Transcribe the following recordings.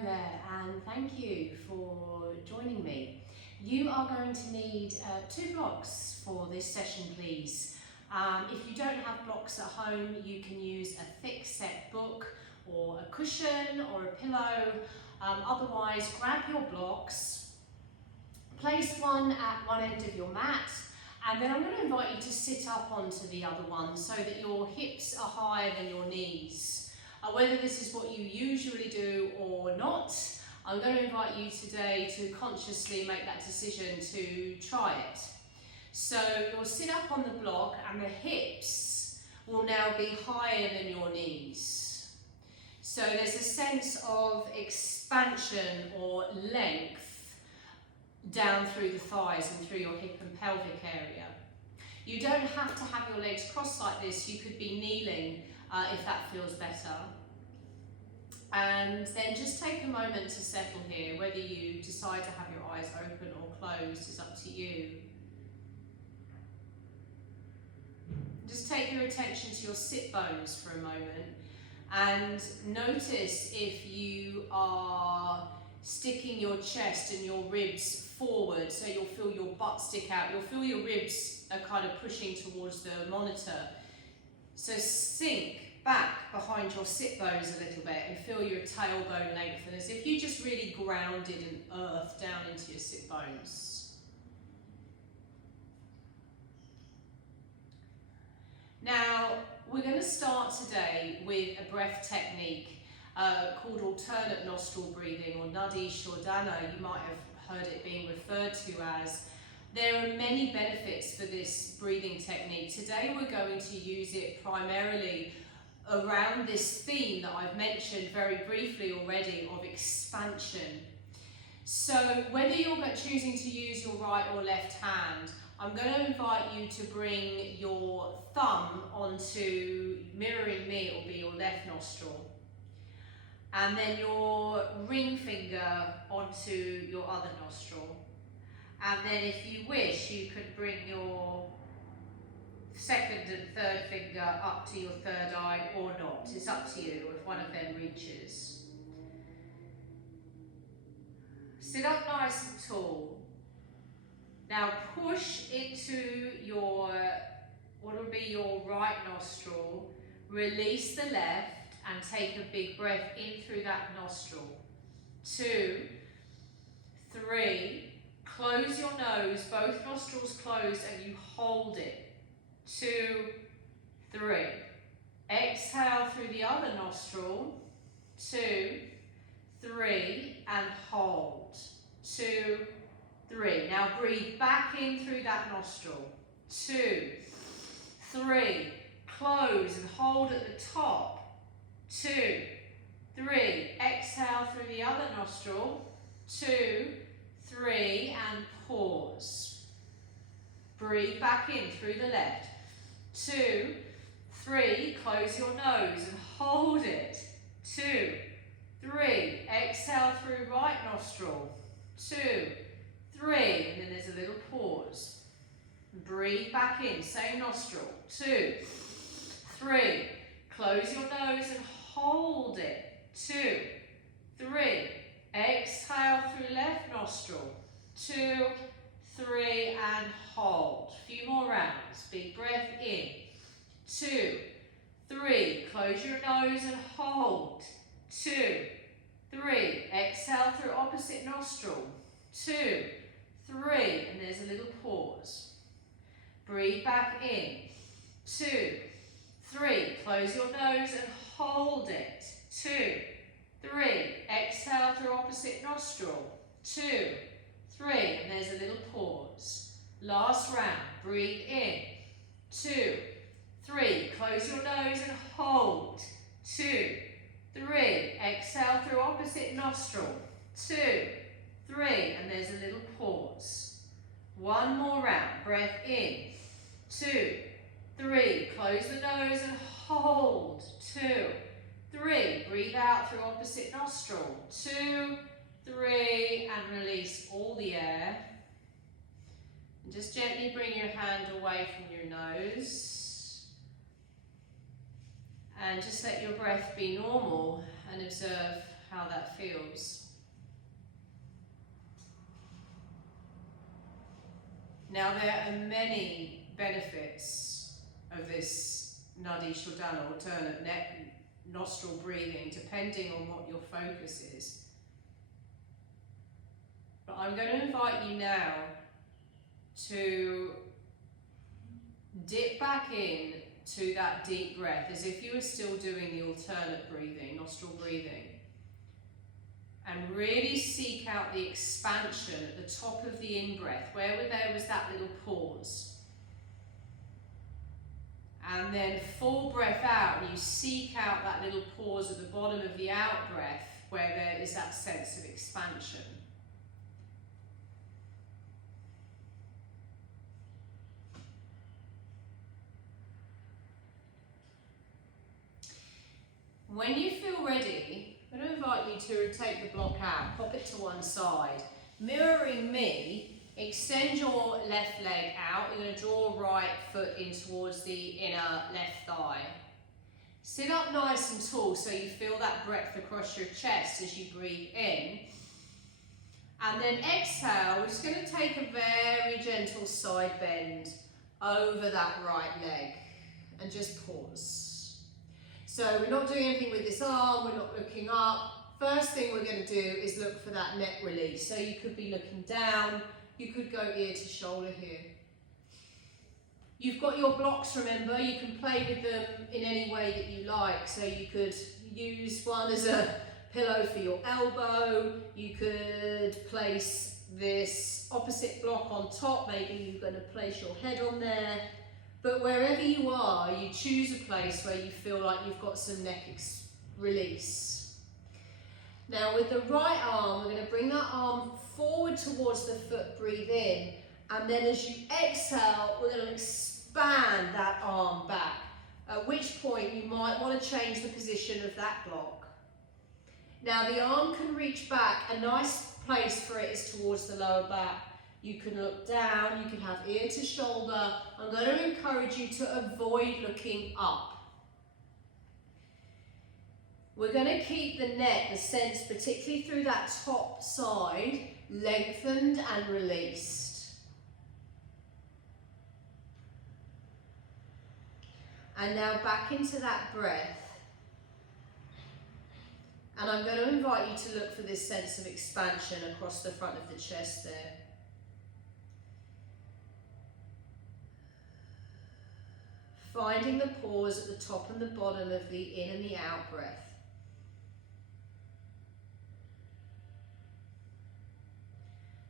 Hello there, and thank you for joining me. You are going to need 2 blocks for this session, please. If you don't have blocks at home, you can use a thick set book or a cushion or a pillow. Otherwise, grab your blocks, place one at one end of your mat, and then I'm going to invite you to sit up onto the other one so that your hips are higher than your knees. Whether this is what you usually do or not, I'm going to invite you today to consciously make that decision to try it. So you'll sit up on the block and the hips will now be higher than your knees. So there's a sense of expansion or length down through the thighs and through your hip and pelvic area. You don't have to have your legs crossed like this, you could be kneeling if that feels better. And then just take a moment to settle here. Whether you decide to have your eyes open or closed is up to you. Just take your attention to your sit bones for a moment and notice if you are sticking your chest and your ribs forward, so you'll feel your butt stick out. You'll feel your ribs are kind of pushing towards the monitor. So sink back behind your sit bones a little bit and feel your tailbone lengthen as if you just really grounded and earthed down into your sit bones. Now, we're going to start today with a breath technique called alternate nostril breathing, or Nadi Shodhana, you might have heard it being referred to as. There are many benefits for this breathing technique. Today we're going to use it primarily around this theme that I've mentioned very briefly already of expansion. So whether you're choosing to use your right or left hand, I'm going to invite you to bring your thumb onto, mirroring me, it will be your left nostril. And then your ring finger onto your other nostril. And then if you wish, you could bring your second and third finger up to your third eye or not. It's up to you if one of them reaches. Sit up nice and tall. Now push into your, what will be your right nostril, release the left and take a big breath in through that nostril. 2, 3, close your nose, both nostrils closed, and you hold it. 2, 3. Exhale through the other nostril. 2, 3, and hold. 2, 3. Now breathe back in through that nostril. 2, 3. Close and hold at the top. 2, 3. Exhale through the other nostril. 2, 3, and pause. Breathe back in through the left. 2, 3, close your nose and hold it. 2, 3, exhale through right nostril. 2, 3, and then there's a little pause. Breathe back in, same nostril. 2, 3, close your nose and hold it. 2, 3, exhale through left nostril. 2, 3, and hold. A few more rounds. Big breath in. 2, 3, close your nose and hold. 2, 3, exhale through opposite nostril. 2, 3, and there's a little pause. Breathe back in. 2, 3, close your nose and hold it. 2, 3, exhale through opposite nostril. 2, 3, and there's a little pause. Last round, breathe in. 2, 3, close your nose and hold. 2, 3, exhale through opposite nostril. 2, 3, and there's a little pause. One more round, breath in. 2, 3, close the nose and hold. 2, 3, breathe out through opposite nostril. 2, 3, and release all the air. And just gently bring your hand away from your nose. And just let your breath be normal and observe how that feels. Now there are many benefits of this Nadi Shodhana, alternate nostril breathing, depending on what your focus is. But I'm going to invite you now to dip back in to that deep breath as if you were still doing the alternate breathing, nostril breathing. And really seek out the expansion at the top of the in-breath, where there was that little pause. And then full breath out, and you seek out that little pause at the bottom of the out-breath, where there is that sense of expansion. When you feel ready, I'm going to invite you to take the block out, pop it to one side. Mirroring me, extend your left leg out. You're going to draw right foot in towards the inner left thigh. Sit up nice and tall so you feel that breadth across your chest as you breathe in. And then exhale, we're just going to take a very gentle side bend over that right leg and just pause. So we're not doing anything with this arm, we're not looking up. First thing we're going to do is look for that neck release. So you could be looking down, you could go ear to shoulder here. You've got your blocks, remember, you can play with them in any way that you like. So you could use one as a pillow for your elbow, you could place this opposite block on top, maybe you're going to place your head on there. But wherever you are, you choose a place where you feel like you've got some neck release. Now with the right arm, we're going to bring that arm forward towards the foot, breathe in, and then as you exhale, we're going to expand that arm back, at which point you might want to change the position of that block. Now the arm can reach back, a nice place for it is towards the lower back. You can look down, you can have ear to shoulder. I'm going to encourage you to avoid looking up. We're going to keep the neck, the sense, particularly through that top side, lengthened and released. And now back into that breath. And I'm going to invite you to look for this sense of expansion across the front of the chest there. Finding the pause at the top and the bottom of the in and the out breath.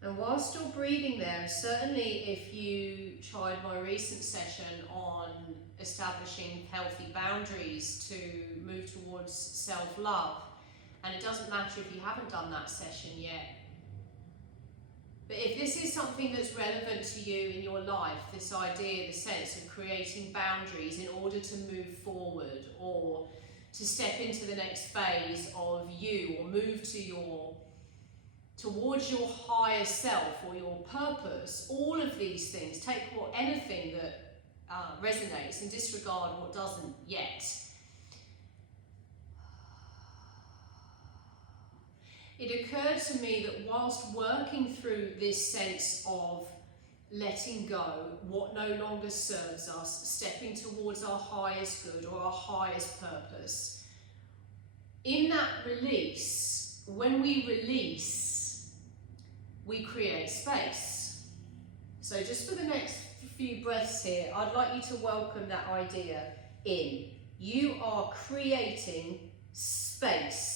And while still breathing there, certainly if you tried my recent session on establishing healthy boundaries to move towards self-love, and it doesn't matter if you haven't done that session yet, but if this is something that's relevant to you in your life, this idea, the sense of creating boundaries in order to move forward or to step into the next phase of you or move to towards your higher self or your purpose, all of these things, take anything that resonates and disregard what doesn't yet. It occurred to me that whilst working through this sense of letting go what no longer serves us, stepping towards our highest good or our highest purpose, in that release, when we release, we create space. So just for the next few breaths here, I'd like you to welcome that idea in. You are creating space.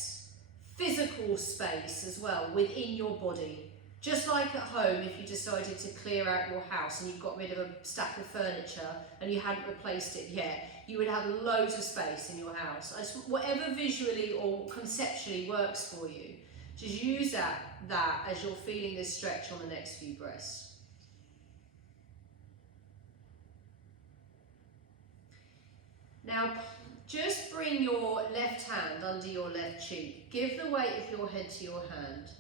Physical space as well within your body. Just like at home, if you decided to clear out your house and you've got rid of a stack of furniture and you hadn't replaced it yet, you would have loads of space in your house. Whatever visually or conceptually works for you, just use that as you're feeling this stretch on the next few breaths. Now, just bring your left hand under your left cheek. Give the weight of your head to your hand.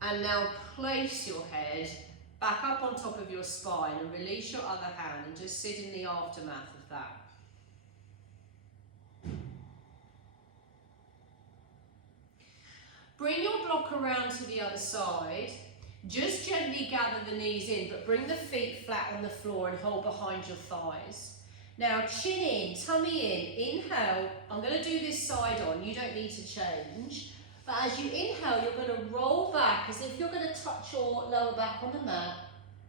And now place your head back up on top of your spine and release your other hand and just sit in the aftermath of that. Bring your block around to the other side. Just gently gather the knees in, but bring the feet flat on the floor and hold behind your thighs. Now chin in, tummy in, inhale. I'm going to do this side on, you don't need to change. But as you inhale, you're going to roll back as if you're going to touch your lower back on the mat.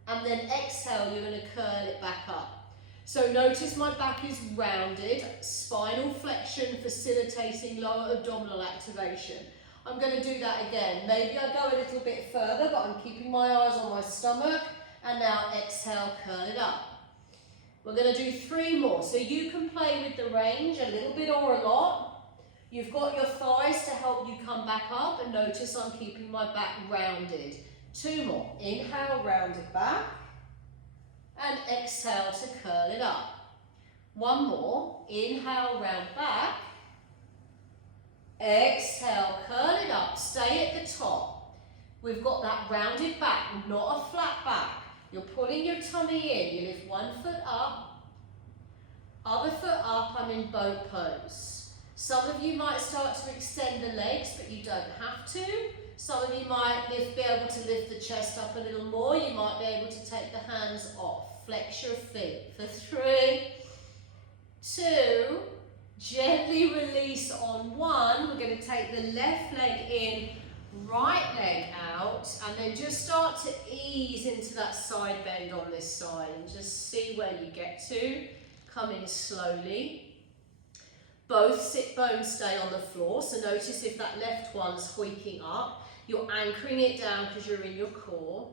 And then exhale, you're going to curl it back up. So notice my back is rounded, spinal flexion facilitating lower abdominal activation. I'm going to do that again. Maybe I go a little bit further, but I'm keeping my eyes on my stomach. And now exhale, curl it up. We're going to do 3 more. So you can play with the range a little bit or a lot. You've got your thighs to help you come back up. And notice I'm keeping my back rounded. 2 more. Inhale, round it back. And exhale to curl it up. 1 more. Inhale, round back. Exhale, curl it up, stay at the top. We've got that rounded back, not a flat back. You're pulling your tummy in. You lift 1 foot up, other foot up. I'm in boat pose. Some of you might start to extend the legs, but you don't have to. Some of you might be able to lift the chest up a little more. You might be able to take the hands off. Flex your feet for 3, 2, gently release on 1. We're going to take the left leg in, right leg out, and then just start to ease into that side bend on this side and just see where you get to. Come in slowly. Both sit bones stay on the floor, so notice if that left one's hoiking up, you're anchoring it down because you're in your core.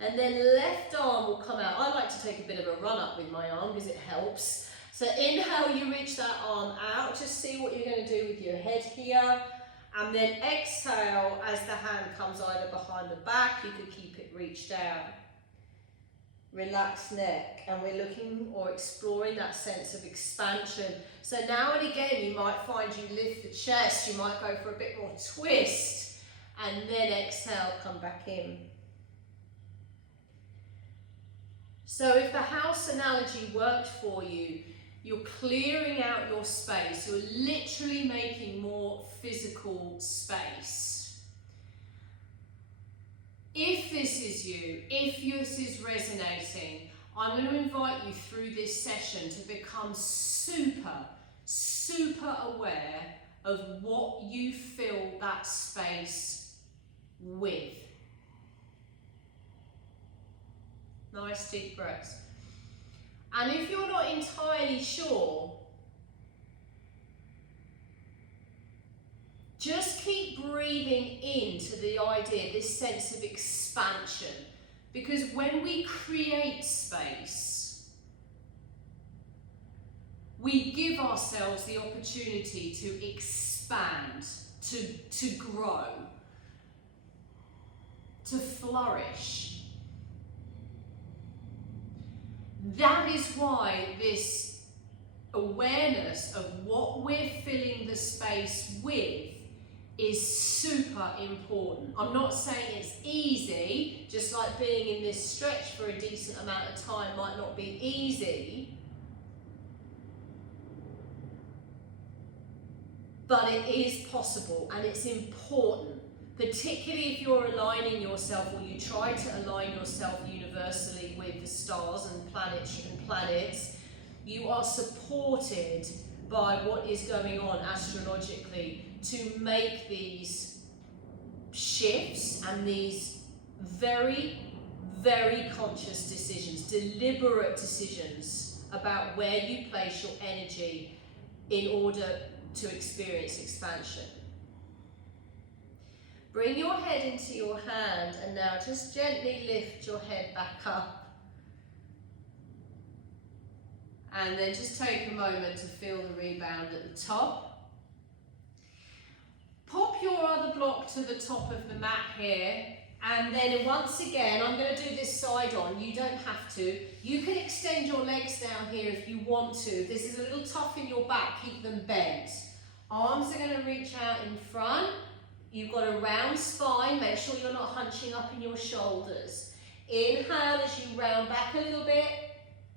And then left arm will come out. I like to take a bit of a run up with my arm because it helps. So inhale, you reach that arm out. Just see what you're going to do with your head here. And then exhale as the hand comes either behind the back. You could keep it reached down. Relax neck. And we're looking or exploring that sense of expansion. So now and again, you might find you lift the chest. You might go for a bit more twist. And then exhale, come back in. So if the house analogy worked for you, you're clearing out your space. You're literally making more physical space. If this is you, if this is resonating, I'm going to invite you through this session to become super aware of what you fill that space with. Nice deep breaths. And if you're not entirely sure, just keep breathing into the idea, this sense of expansion. Because when we create space, we give ourselves the opportunity to expand, to grow, to flourish. That is why this awareness of what we're filling the space with is super important. I'm not saying it's easy, just like being in this stretch for a decent amount of time might not be easy. But it is possible and it's important, particularly if you're aligning yourself or you try to align yourself universally with the stars and planets. You are supported by what is going on astrologically to make these shifts and these very conscious decisions, deliberate decisions about where you place your energy in order to experience expansion. Bring your head into your hand and now just gently lift your head back up. And then just take a moment to feel the rebound at the top. Pop your other block to the top of the mat here. And then once again, I'm going to do this side on. You don't have to. You can extend your legs down here if you want to. If this is a little tough in your back, keep them bent. Arms are going to reach out in front. You've got a round spine. Make sure you're not hunching up in your shoulders. Inhale as you round back a little bit.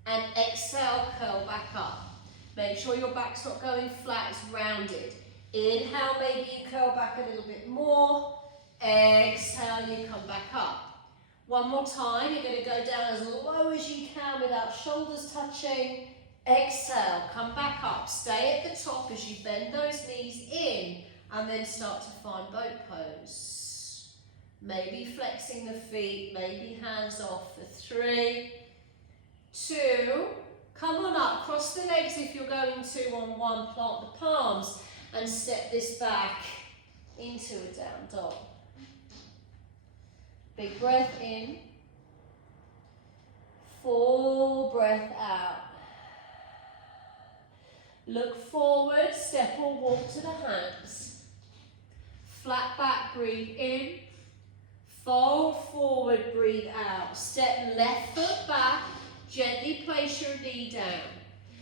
And exhale, curl back up. Make sure your back's not going flat, it's rounded. Inhale, maybe you curl back a little bit more. Exhale, you come back up. One more time, you're going to go down as low as you can without shoulders touching. Exhale, come back up. Stay at the top as you bend those knees in and then start to find boat pose. Maybe flexing the feet, maybe hands off for 3, 2, come on up, cross the legs if you're going to on 1, plant the palms and step this back into a down dog. Big breath in, full breath out. Look forward, step or walk to the hands. Flat back, breathe in. Fold forward, breathe out. Step left foot back, gently place your knee down.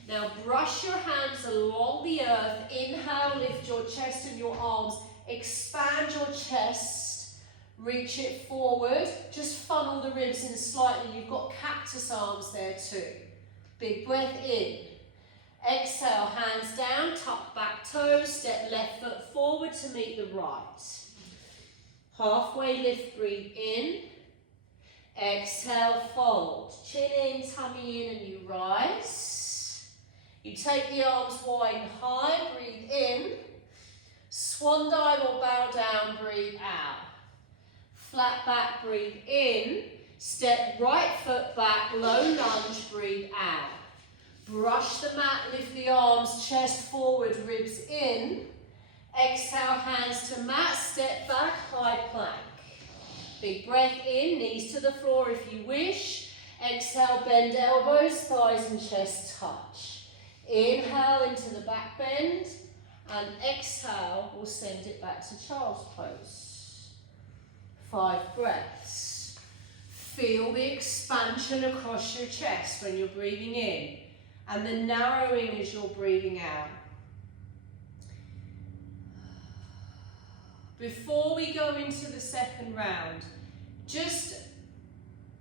Now brush your hands along the earth. Inhale, lift your chest and your arms. Expand your chest. Reach it forward. Just funnel the ribs in slightly. You've got cactus arms there too. Big breath in. Exhale, hands down, tuck back toes. Step left foot forward to meet the right. Halfway lift, breathe in. Exhale, fold. Chin in, tummy in, and you rise. You take the arms wide and high, breathe in. Swan dive or bow down, breathe out. Flat back, breathe in. Step right foot back, low lunge, breathe out. Brush the mat, lift the arms, chest forward, ribs in. Exhale, hands to mat, step back, high plank. Big breath in, knees to the floor if you wish. Exhale, bend elbows, thighs and chest touch. Inhale into the back bend, and exhale, we'll send it back to child's pose. 5 breaths. Feel the expansion across your chest when you're breathing in, and the narrowing as you're breathing out. Before we go into the second round, just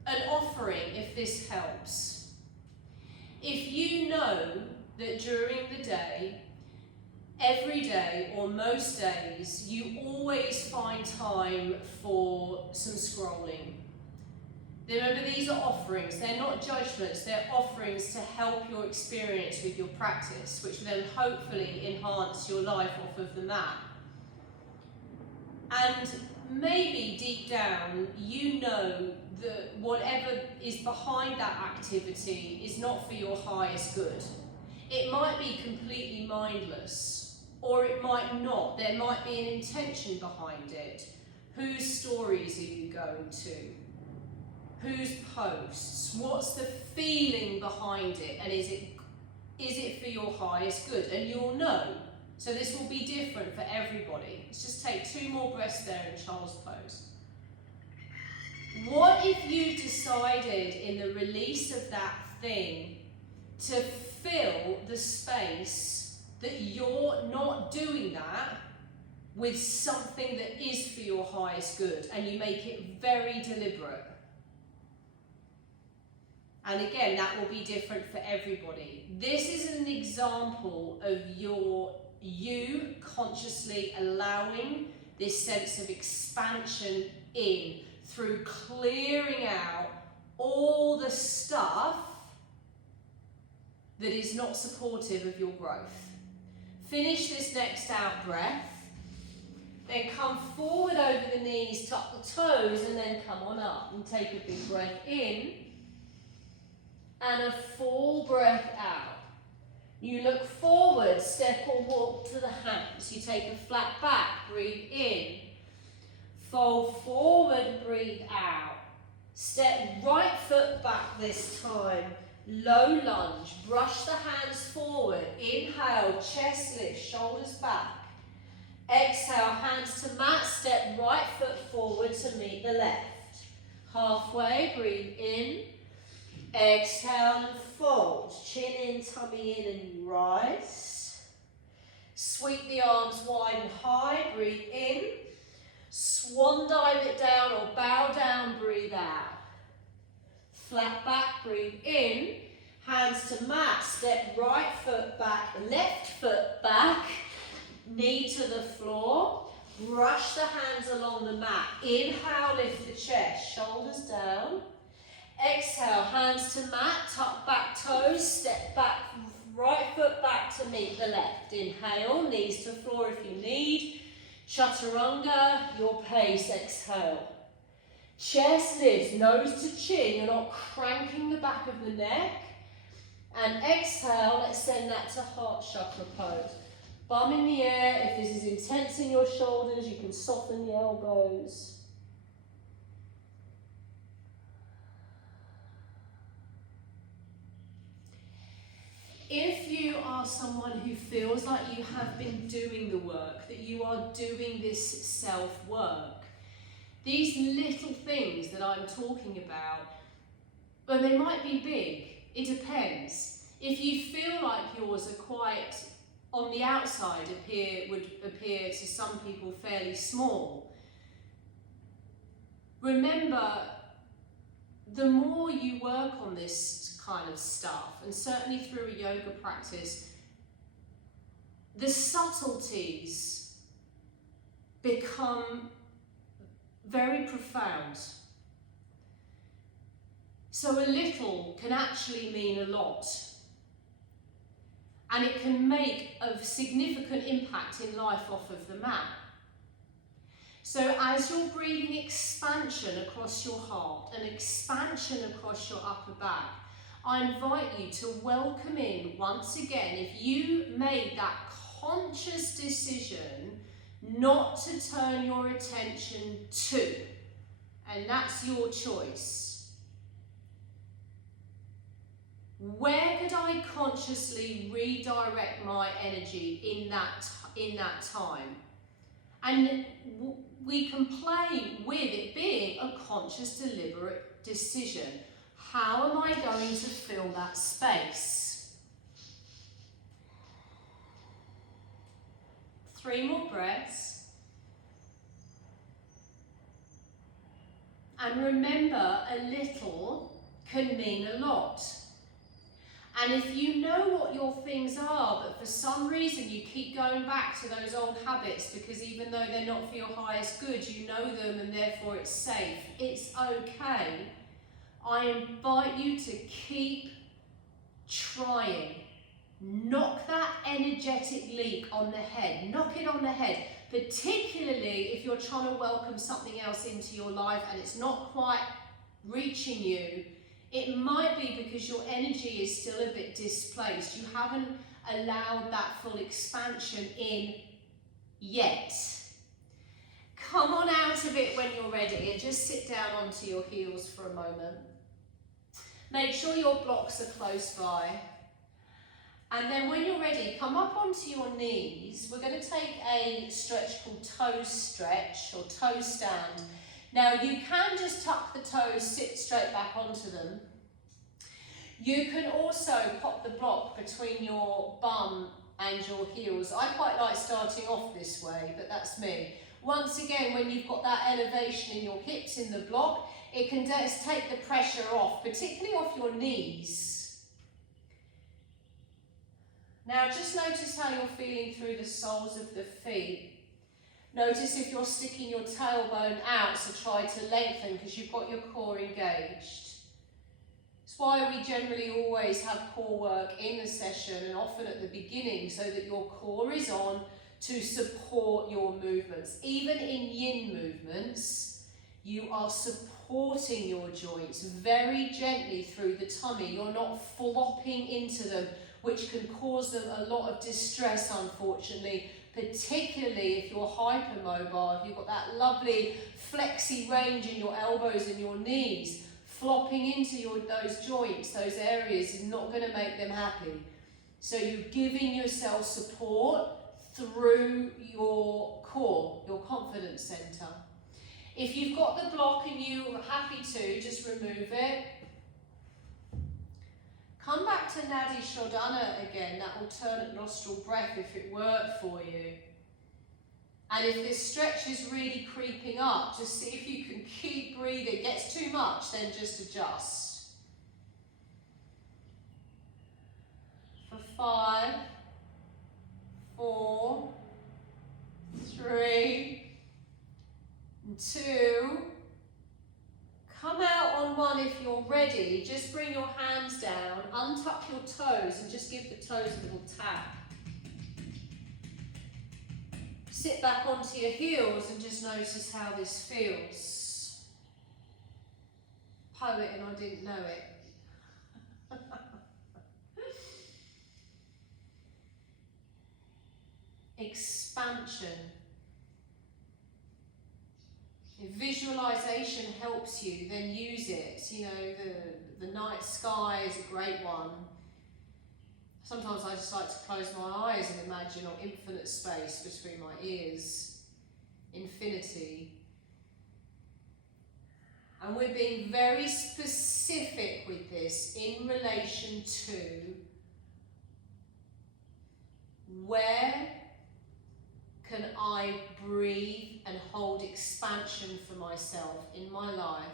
an offering if this helps. If you know that during the day, every day or most days, you always find time for some scrolling. Remember, these are offerings, they're not judgments, they're offerings to help your experience with your practice, which will then hopefully enhance your life off of the mat. And maybe deep down, you know that whatever is behind that activity is not for your highest good. It might be completely mindless, or it might not. There might be an intention behind it. Whose stories are you going to? Whose posts? What's the feeling behind it? And is it for your highest good? And you'll know. So this will be different for everybody. Let's just take 2 more breaths there in child's pose. What if you decided in the release of that thing to fill the space that you're not doing that with something that is for your highest good, and you make it very deliberate? And again, that will be different for everybody. This is an example of you consciously allowing this sense of expansion in through clearing out all the stuff that is not supportive of your growth. Finish this next out breath. Then come forward over the knees, tuck the toes, and then come on up and take a big breath in and a full breath out. You look forward, step or walk to the hands. You take a flat back, breathe in. Fold forward, breathe out. Step right foot back this time. Low lunge, brush the hands forward. Inhale, chest lift, shoulders back. Exhale, hands to mat, step right foot forward to meet the left. Halfway, breathe in. Exhale and fold. Chin in, tummy in, and you rise. Sweep the arms wide and high, breathe in. Swan dive it down or bow down, breathe out. Flat back, breathe in. Hands to mat, step right foot back, left foot back, knee to the floor. Brush the hands along the mat. Inhale, lift the chest, shoulders down. Exhale, hands to mat, tuck back toes, step back, right foot back to meet the left. Inhale, knees to floor if you need. Chaturanga, your pace, exhale. Chest lifts, nose to chin, you're not cranking the back of the neck. And exhale, let's send that to heart chakra pose. Bum in the air. If this is intense in your shoulders, you can soften the elbows. If you are someone who feels like you have been doing the work, that you are doing this self-work, these little things that I'm talking about, well, they might be big, it depends. If you feel like yours are quite, on the outside, would appear to some people fairly small, remember, the more you work on this kind of stuff, and certainly through a yoga practice, the subtleties become very profound. So a little can actually mean a lot. And it can make a significant impact in life off of the mat. So as you're breathing expansion across your heart and expansion across your upper back, I invite you to welcome in, once again, if you made that conscious decision not to turn your attention to, and that's your choice. Where could I consciously redirect my energy in that time? And we can play with it being a conscious, deliberate decision. How am I going to fill that space? 3 more breaths. And remember, a little can mean a lot. And if you know what your things are, but for some reason you keep going back to those old habits because even though they're not for your highest good, you know them and therefore it's safe, it's okay. I invite you to keep trying. Knock that energetic leak on the head. Knock it on the head. Particularly if you're trying to welcome something else into your life and it's not quite reaching you. It might be because your energy is still a bit displaced. You haven't allowed that full expansion in yet. Come on out of it when you're ready and just sit down onto your heels for a moment. Make sure your blocks are close by. And then when you're ready, come up onto your knees. We're going to take a stretch called toe stretch or toe stand. Now you can just tuck the toes, sit straight back onto them. You can also pop the block between your bum and your heels. I quite like starting off this way, but that's me. Once again, when you've got that elevation in your hips in the block, it can just take the pressure off, particularly off your knees. Now just notice how you're feeling through the soles of the feet. Notice if you're sticking your tailbone out, so try to lengthen because you've got your core engaged. It's why we generally always have core work in the session and often at the beginning so that your core is on to support your movements. Even in yin movements, you are supporting your joints very gently through the tummy. You're not flopping into them, which can cause them a lot of distress, unfortunately, particularly if you're hypermobile, if you've got that lovely flexy range in your elbows and your knees, flopping into those joints, those areas is not going to make them happy. So you're giving yourself support through your core, your confidence center. If you've got the block and you're happy to, just remove it. Come back to Nadi Shodhana again, that alternate nostril breath if it worked for you. And if this stretch is really creeping up, just see if you can keep breathing. It gets too much, then just adjust. 5, 4, 3, 2. Come out on 1 if you're ready. Just bring your hands down, untuck your toes and just give the toes a little tap. Sit back onto your heels and just notice how this feels. Poet and I didn't know it. Expansion. If visualization helps you, then use it. You know, the night sky is a great one. Sometimes I just like to close my eyes and imagine infinite space between my ears. Infinity. And we're being very specific with this in relation to where can I breathe and hold expansion for myself in my life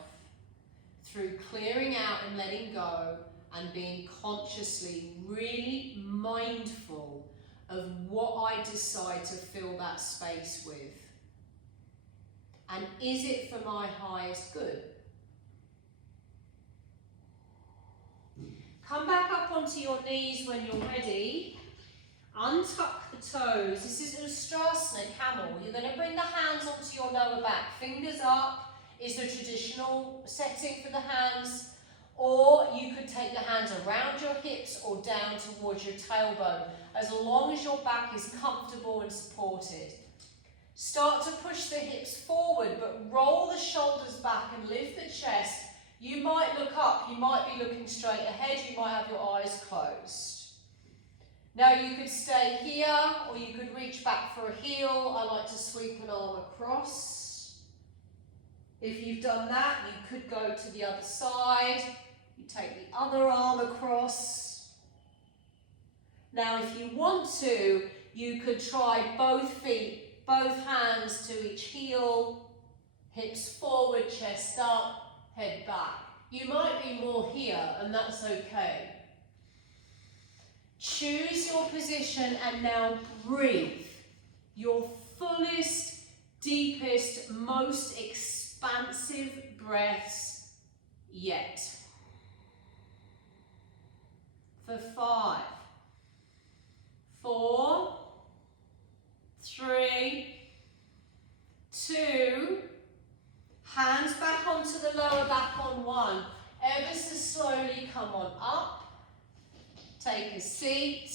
through clearing out and letting go and being consciously really mindful of what I decide to fill that space with. And is it for my highest good? Come back up onto your knees when you're ready. Untuck the toes. This is Ustrasana, camel. You're going to bring the hands onto your lower back. Fingers up is the traditional setting for the hands. Or you could take the hands around your hips or down towards your tailbone, as long as your back is comfortable and supported. Start to push the hips forward, but roll the shoulders back and lift the chest. You might look up, you might be looking straight ahead, you might have your eyes closed. Now you could stay here, or you could reach back for a heel. I like to sweep an arm across. If you've done that, you could go to the other side. You take the other arm across. Now if you want to, you could try both feet, both hands to each heel, hips forward, chest up, head back. You might be more here, and that's okay. Choose your position and now breathe your fullest, deepest, most expansive breaths yet. For 5, 4, 3, 2, hands back onto the lower back on 1. Ever so slowly come on up. Take a seat.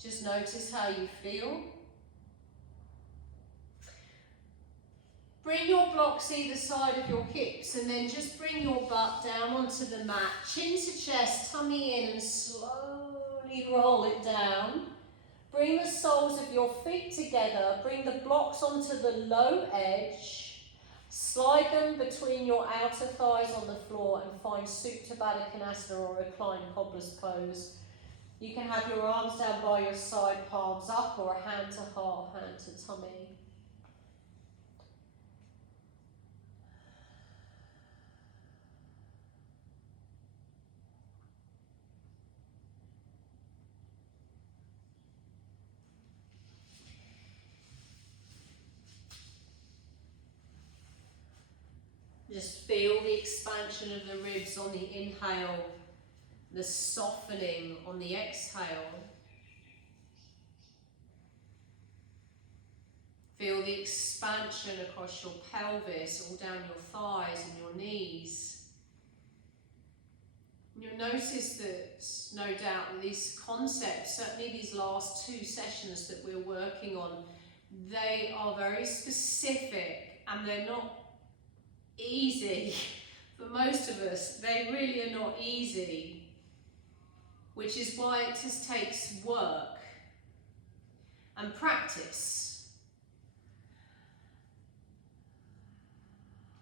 Just notice how you feel. Bring your blocks either side of your hips and then just bring your butt down onto the mat. Chin to chest, tummy in, and slowly roll it down. Bring the soles of your feet together. Bring the blocks onto the low edge. Slide them between your outer thighs on the floor and find Supta Baddha Konasana or reclined cobbler's pose. You can have your arms down by your side, palms up, or a hand to heart, hand to tummy. Just feel the expansion of the ribs on the inhale, the softening on the exhale. Feel the expansion across your pelvis, all down your thighs and your knees. And you'll notice that, no doubt, that these concepts, certainly these last 2 sessions that we're working on, they are very specific and they're not easy. For most of us, they really are not easy, which is why it just takes work and practice.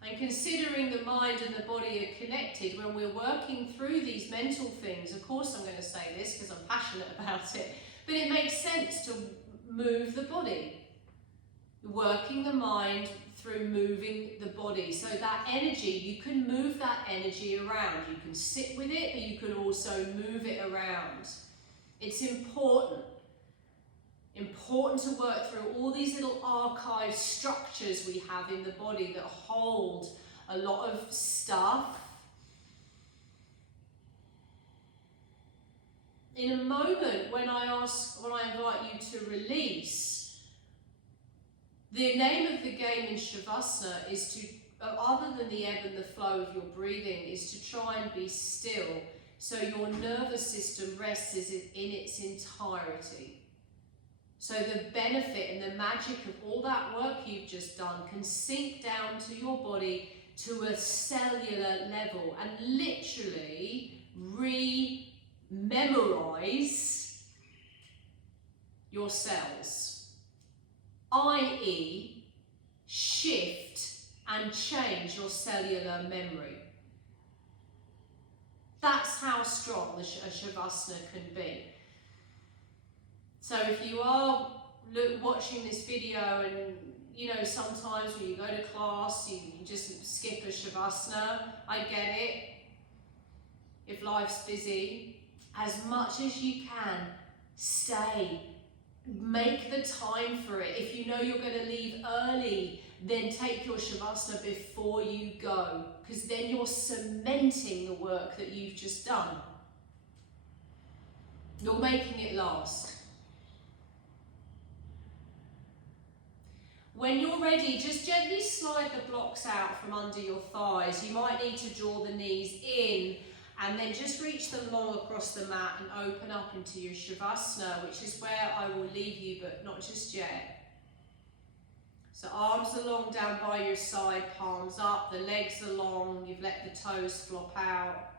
And considering the mind and the body are connected, when we're working through these mental things, of course I'm going to say this because I'm passionate about it, but it makes sense to move the body. Working the mind through moving the body. So that energy, you can move that energy around. You can sit with it, but you can also move it around. It's important to work through all these little archive structures we have in the body that hold a lot of stuff. In a moment, when I invite you to release, the name of the game in Shavasana is to, other than the ebb and the flow of your breathing, is to try and be still so your nervous system rests in its entirety. So the benefit and the magic of all that work you've just done can sink down to your body to a cellular level and literally memorize your cells, i.e. shift and change your cellular memory. That's how strong a Shavasana can be. So if you are watching this video and you know sometimes when you go to class you just skip a Shavasana, I get it. If life's busy, as much as you can, stay. Make the time for it. If you know you're going to leave early, then take your Shavasana before you go, because then you're cementing the work that you've just done. You're making it last. When you're ready, just gently slide the blocks out from under your thighs. You might need to draw the knees in and then just reach them long across the mat and open up into your Shavasana, which is where I will leave you, but not just yet. So arms are long down by your side, palms up, the legs are long, you've let the toes flop out.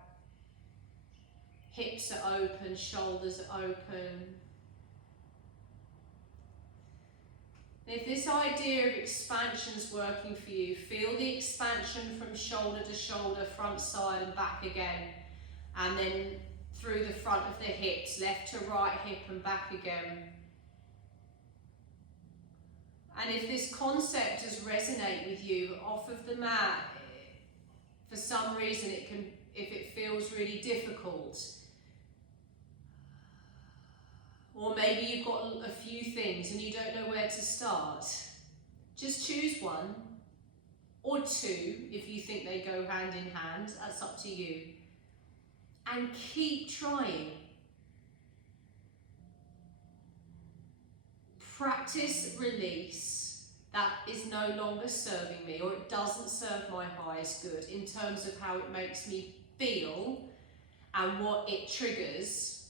Hips are open, shoulders are open. If this idea of expansion is working for you, feel the expansion from shoulder to shoulder, front, side and back again. And then through the front of the hips, left to right hip and back again. And if this concept does resonate with you off of the mat, for some reason if it feels really difficult, or maybe you've got a few things and you don't know where to start, just choose one or two if you think they go hand in hand, that's up to you. And keep trying. Practice release. That is no longer serving me, or it doesn't serve my highest good in terms of how it makes me feel and what it triggers.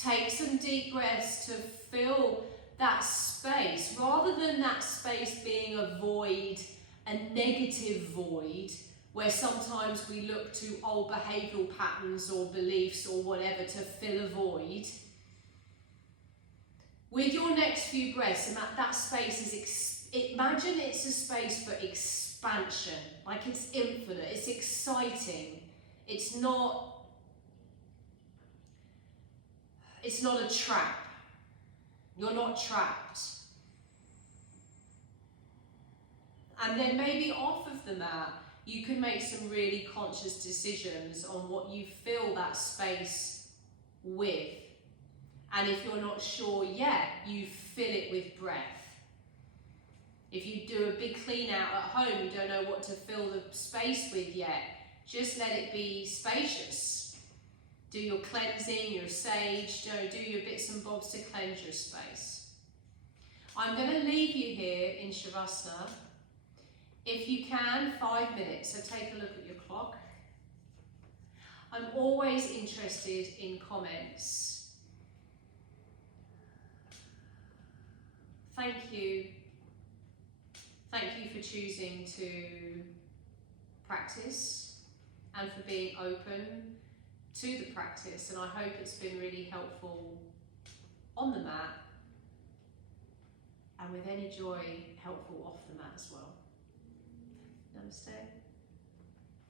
Take some deep breaths to fill that space, rather than that space being a void, a negative void, where sometimes we look to old behavioural patterns or beliefs or whatever to fill a void. With your next few breaths, and that space is, imagine it's a space for expansion, like it's infinite, it's exciting, it's not a trap. You're not trapped. And then maybe off of the mat, you can make some really conscious decisions on what you fill that space with. And if you're not sure yet, you fill it with breath. If you do a big clean out at home, you don't know what to fill the space with yet, just let it be spacious. Do your cleansing, your sage, do your bits and bobs to cleanse your space. I'm going to leave you here in Shavasana. If you can, 5 minutes, so take a look at your clock. I'm always interested in comments. Thank you. Thank you for choosing to practice and for being open to the practice, and I hope it's been really helpful on the mat, and with any joy, helpful off the mat as well. Namaste.